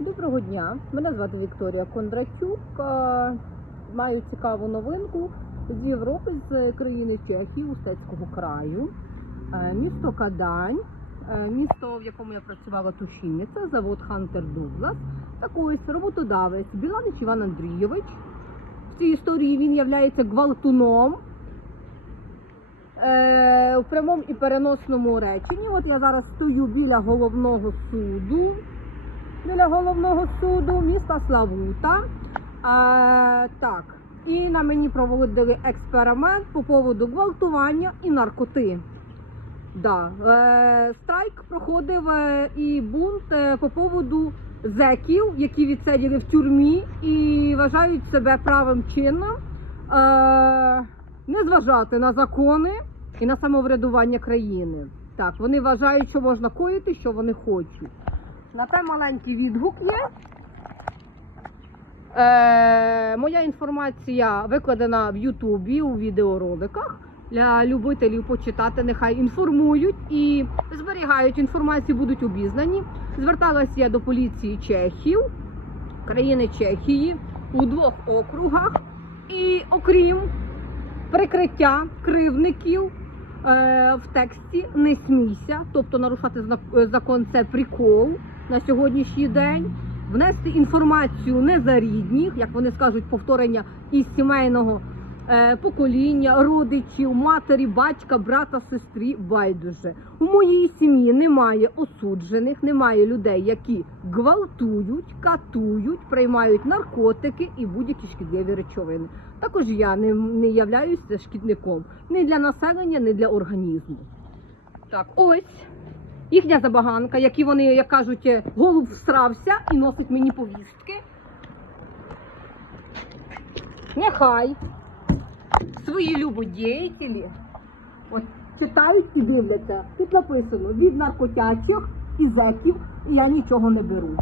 Доброго дня, мене звати Вікторія Кондратюк. Маю цікаву новинку з Європи, з країни Чехії, Устецького краю. Місто Кадань, місто, в якому я працювала тушільниця, завод Хантер Дуглас. Так ось роботодавець Біланич Іван Андрійович. В цій історії він є гвалтуном. Е, в прямому і переносному реченні. От я зараз стою біля головного суду біля головного суду міста Славута. А, так, і на мені проводили експеримент по поводу гвалтування і наркоти. Да. Е, страйк проходив е, і бунт е, по поводу зеків, які відсиділи в тюрмі і вважають себе правим чином е, не зважати на закони і на самоврядування країни. Так, вони вважають, що можна коїти, що вони хочуть. На те маленький відгук є. Е, моя інформація викладена в Ютубі у відеороликах. Для любителів почитати, нехай інформують і зберігають інформацію, будуть обізнані. Зверталася я до поліції Чехів, країни Чехії у двох округах. І окрім прикриття кривників е, в тексті не смійся, тобто нарушати закон це прикол на сьогоднішній день. Внести інформацію не за рідних, як вони скажуть, повторення із сімейного е, покоління, родичів, матері, батька, брата, сестрі, байдуже. У моїй сім'ї немає осуджених, немає людей, які гвалтують, катують, приймають наркотики і будь-які шкідливі речовини. Також я не, не являюся шкідником ні для населення, ні для організму. Так, ось їхня забаганка, які вони, як кажуть, е, голуб всрався і носить мені повістки. Нехай свої любодіятелі от, читають і дивляться. Тут написано від наркотячих і зеків, я нічого не беру.